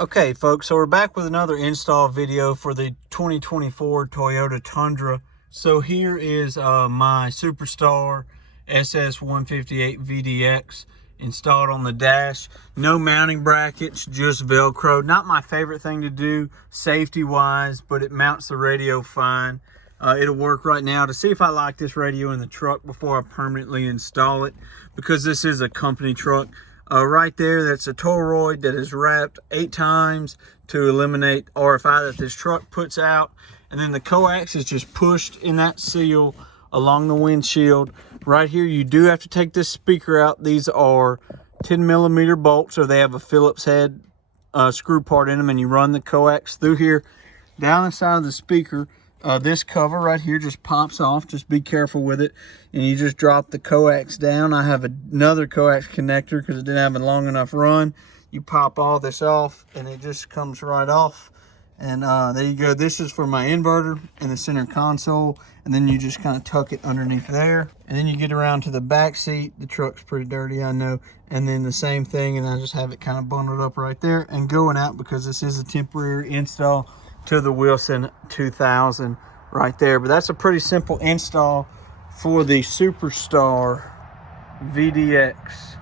Okay folks, so we're back with another install video for the 2024 Toyota Tundra. So here is my Superstar SS-158VDX installed on the dash. No mounting brackets, just Velcro. Not my favorite thing to do safety wise, but it mounts the radio fine. It'll work right now to see if I like this radio in the truck before I permanently install it, because this is a company truck. Right there, that's a toroid that is wrapped 8 times to eliminate RFI that this truck puts out. And then the coax is just pushed in that seal along the windshield. Right here, you do have to take this speaker out. These are 10mm bolts, or they have a Phillips head screw part in them, and you run the coax through here. Down inside of the speaker, this cover right here just pops off. Just be careful with it, and you just drop the coax down. I have another coax connector because it didn't have a long enough run. You pop all this off and it just comes right off, and there you go. This is for my inverter in the center console, and then you just kind of tuck it underneath there, and then you get around to the back seat. The truck's pretty dirty, I know, and then the same thing, and I just have it kind of bundled up right there and going out, because this is a temporary install to the Wilson 2000 right there. But that's a pretty simple install for the Superstar VDX.